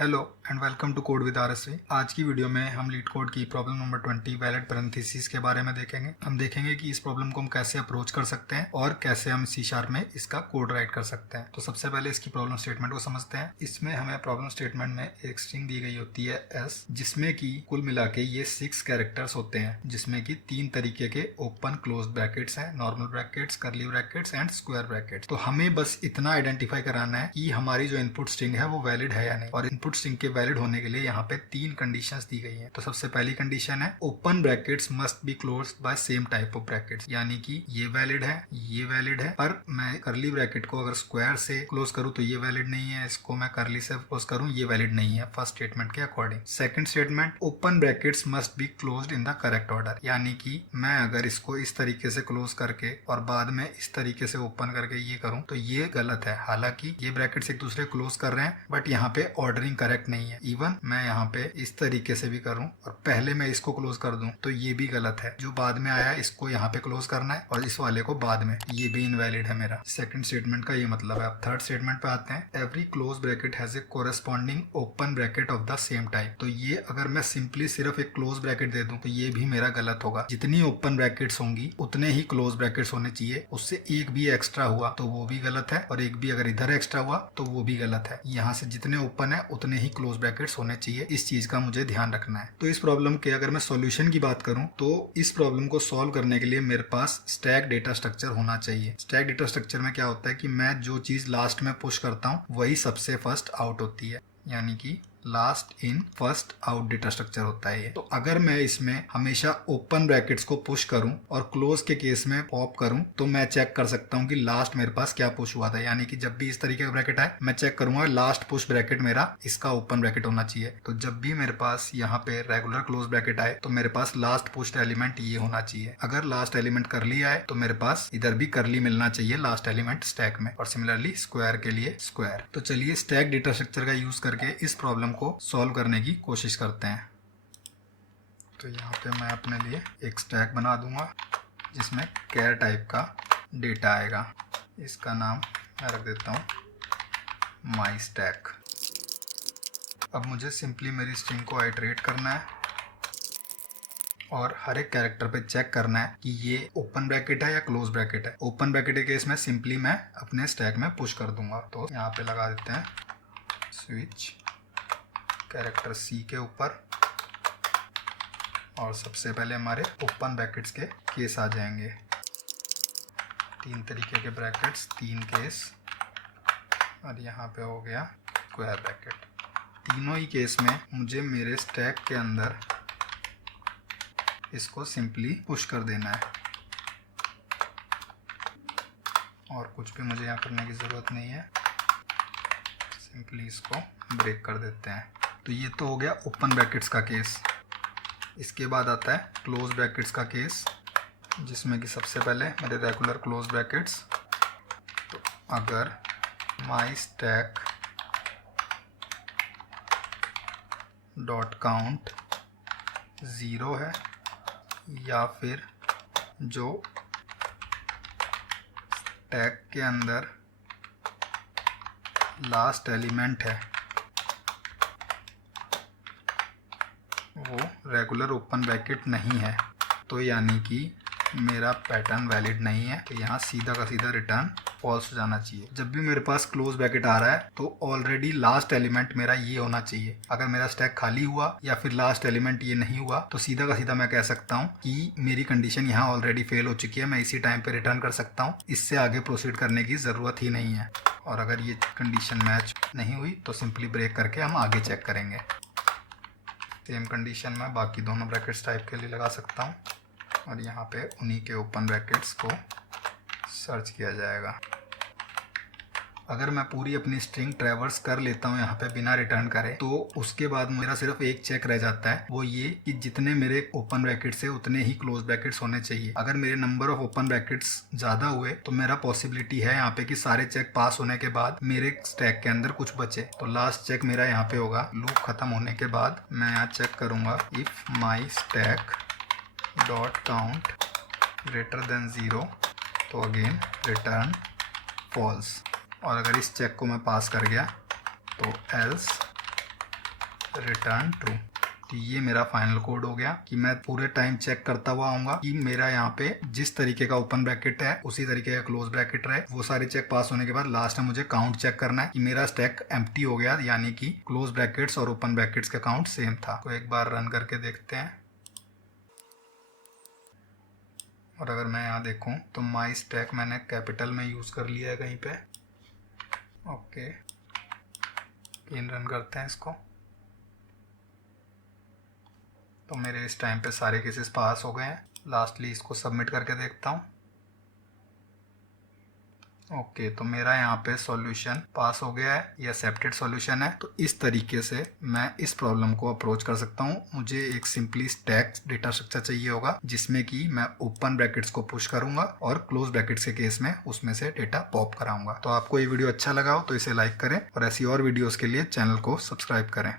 Hello and welcome to code with RSV. आज की वीडियो में हम लीड कोड की प्रॉब्लम नंबर 20 वैलिड पैरेंथेसिस के बारे में देखेंगे। हम देखेंगे कि इस प्रॉब्लम को हम कैसे अप्रोच कर सकते हैं और कैसे हम सी शार्प में इसका कोड राइट कर सकते हैं। तो सबसे पहले इसकी प्रॉब्लम स्टेटमेंट को समझते हैं। इसमें हमें प्रॉब्लम स्टेटमेंट में एक स्ट्रिंग दी गई होती है एस, जिसमें की कुल मिला के ये 6 कैरेक्टर्स होते हैं, जिसमें की 3 तरीके के ओपन क्लोज ब्रैकेट्स हैं, normal brackets, curly brackets and square brackets. तो हमें बस इतना आइडेंटिफाई कराना है कि हमारी जो इनपुट स्ट्रिंग है वो वैलिड है या नहीं। और इनपुट स्ट्रिंग के वैलिड होने के लिए यहाँ पे 3 कंडीशंस दी गई हैं। तो सबसे पहली कंडीशन है open brackets must be closed by same type of brackets, यानी कि ये वैलिड है, ये वैलिड है, पर मैं कर्ली ब्रैकेट को अगर स्क्वायर से क्लोज करूँ तो ये वैलिड नहीं है, इसको मैं कर्ली से क्लोज करूँ ये वैलिड नहीं है फर्स्ट स्टेटमेंट के according. Second statement open brackets must be closed in the correct order, यानी कि मैं अगर इसको इस तरीके से क्लोज करके और बाद में इस तरीके से ओपन करके ये करूँ तो ये गलत है। हालांकि ये ब्रैकेट्स एक दूसरे क्लोज कर रहे हैं बट यहाँ पे ऑर्डरिंग करेक्ट नहीं है। इवन मैं यहाँ पे इस तरीके से भी करूं और पहले मैं इसको क्लोज कर दूं तो ये भी गलत है। जो बाद में आया इसको यहाँ पे क्लोज करना है और इस वाले को बाद में, ये भी इनवैलिड है मेरा सेकंड स्टेटमेंट का ये मतलब है। अब थर्ड स्टेटमेंट पे आते हैं। Every close bracket has a corresponding open bracket of the same type. तो ये अगर मैं सिंपली सिर्फ एक क्लोज ब्रैकेट दे दूं तो ये भी मेरा गलत होगा। जितनी ओपन ब्रैकेट्स होंगी उतने ही क्लोज ब्रैकेट्स होने चाहिए। उससे एक भी एक्स्ट्रा हुआ तो वो भी गलत है और एक भी अगर इधर एक्स्ट्रा हुआ तो वो भी गलत है। यहाँ से जितने ओपन है उतने ही क्लोज ब्रैकेट्स होने चाहिए। इस चीज का मुझे ध्यान रखना है। तो इस प्रॉब्लम के अगर मैं सॉल्यूशन की बात करूं तो इस प्रॉब्लम को सॉल्व करने के लिए मेरे पास स्टैक डेटा स्ट्रक्चर होना चाहिए। स्टैक डेटा स्ट्रक्चर में क्या होता है कि मैं जो चीज लास्ट में पुश करता हूं वही सबसे फर्स्ट आउट होती है, यानी कि last in first out data structure होता है ये। तो अगर मैं इसमें हमेशा ओपन ब्रैकेट्स को पुश करूं और क्लोज के केस में पॉप करूं तो मैं चेक कर सकता हूं कि लास्ट मेरे पास क्या पुश हुआ था। यानी कि जब भी इस तरीके का ब्रैकेट आए मैं चेक करूंगा लास्ट पुश ब्रैकेट मेरा इसका ओपन ब्रैकेट होना चाहिए। तो जब भी मेरे पास यहाँ पे रेगुलर क्लोज ब्रैकेट आए तो मेरे पास लास्ट पुश्ड एलिमेंट ये होना चाहिए। अगर लास्ट एलिमेंट करली आए तो मेरे पास इधर भी करली मिलना चाहिए लास्ट एलिमेंट स्टैक में, और सिमिलरली स्क्वायर के लिए स्क्वायर। तो चलिए स्टैक डेटा स्ट्रक्चर का यूज करके इस प्रॉब्लम को सॉल्व करने की कोशिश करते हैं। तो यहाँ पे मैं अपने लिए एक स्टैक बना दूंगा जिसमें कैर टाइप का डेटा आएगा। इसका नाम मैं रख देता हूँ माई स्टैक। अब मुझे सिंपली मेरी स्ट्रिंग को आइटरेट करना है और हर एक कैरेक्टर पे चेक करना है कि ये ओपन ब्रैकेट है या क्लोज ब्रैकेट है। ओपन ब्रैकेट के केस में सिंपली मैं अपने स्टैक में पुश कर दूंगा। तो यहाँ पे लगा देते हैं स्विच कैरेक्टर सी के ऊपर और सबसे पहले हमारे ओपन ब्रैकेट्स के केस आ जाएंगे। 3 तरीके के ब्रैकेट्स, 3 केस, और यहाँ पे हो गया स्क्वायर ब्रैकेट। तीनों ही केस में मुझे मेरे स्टैक के अंदर इसको सिंपली पुश कर देना है और कुछ भी मुझे यहाँ करने की ज़रूरत नहीं है, सिंपली इसको ब्रेक कर देते हैं। तो ये तो हो गया ओपन ब्रैकेट्स का केस। इसके बाद आता है क्लोज ब्रैकेट्स का केस, जिसमें कि सबसे पहले मेरे रेगुलर क्लोज ब्रैकेट्स। तो अगर माई स्टैक डॉट काउंट 0 है या फिर जो स्टैक के अंदर लास्ट एलिमेंट है वो रेगुलर ओपन ब्रैकेट नहीं है, तो यानी कि मेरा पैटर्न वैलिड नहीं है। तो यहाँ सीधा का सीधा रिटर्न फॉल्स हो जाना चाहिए। जब भी मेरे पास क्लोज ब्रैकेट आ रहा है तो ऑलरेडी लास्ट एलिमेंट मेरा ये होना चाहिए। अगर मेरा स्टैक खाली हुआ या फिर लास्ट एलिमेंट ये नहीं हुआ तो सीधा का सीधा मैं कह सकता हूँ कि मेरी कंडीशन यहाँ ऑलरेडी फेल हो चुकी है, मैं इसी टाइम पे रिटर्न कर सकता हूँ। इससे आगे प्रोसीड करने की ज़रूरत ही नहीं है। और अगर ये कंडीशन मैच नहीं हुई तो सिंपली ब्रेक करके हम आगे चेक करेंगे। सेम कंडीशन में बाकी दोनों ब्रैकेट्स टाइप के लिए लगा सकता हूँ और यहाँ पे उन्हीं के ओपन ब्रैकेट्स को सर्च किया जाएगा। अगर मैं पूरी अपनी स्ट्रिंग ट्रैवर्स कर लेता हूँ यहाँ पे बिना रिटर्न करे तो उसके बाद मेरा सिर्फ एक चेक रह जाता है, वो ये कि जितने मेरे ओपन ब्रैकेट्स है उतने ही क्लोज ब्रैकेट्स होने चाहिए। अगर मेरे नंबर ऑफ ओपन ब्रैकेट्स ज़्यादा हुए तो मेरा पॉसिबिलिटी है यहाँ पे कि सारे चेक पास होने के बाद मेरे स्टैक के अंदर कुछ बचे। तो लास्ट चेक मेरा यहाँ पे होगा। लूप खत्म होने के बाद मैं यहाँ चेक करूँगा if my stack dot count greater than 0 तो अगेन रिटर्न फॉल्स। और अगर इस चेक को मैं पास कर गया तो एल्स रिटर्न ट्रू। तो ये मेरा फाइनल कोड हो गया कि मैं पूरे टाइम चेक करता हुआ आऊंगा कि मेरा यहाँ पे जिस तरीके का ओपन ब्रैकेट है उसी तरीके का क्लोज ब्रैकेट रहे। वो सारे चेक पास होने के बाद लास्ट में मुझे काउंट चेक करना है कि मेरा स्टैक एम्प्टी हो गया, यानी कि क्लोज ब्रैकेट्स और ओपन ब्रैकेट्स का काउंट सेम था। तो एक बार रन करके देखते हैं, और अगर मैं यहाँ देखूँ तो माई स्टैक मैंने कैपिटल में यूज़ कर लिया है कहीं पे। ओके, रन करते हैं इसको। तो मेरे इस टाइम पे सारे केसेस पास हो गए हैं। लास्टली इसको सबमिट करके देखता हूँ। ओके, तो मेरा यहाँ पे सॉल्यूशन पास हो गया है, ये एक्सेप्टेड सॉल्यूशन है। तो इस तरीके से मैं इस प्रॉब्लम को अप्रोच कर सकता हूँ। मुझे एक सिंपली स्टैक डेटा स्ट्रक्चर चाहिए होगा जिसमें कि मैं ओपन ब्रैकेट्स को पुश करूंगा और क्लोज ब्रैकेट्स के केस में उसमें से डेटा पॉप कराऊंगा। तो आपको ये वीडियो अच्छा लगा हो तो इसे लाइक करें और ऐसी और वीडियोस के लिए चैनल को सब्सक्राइब करें।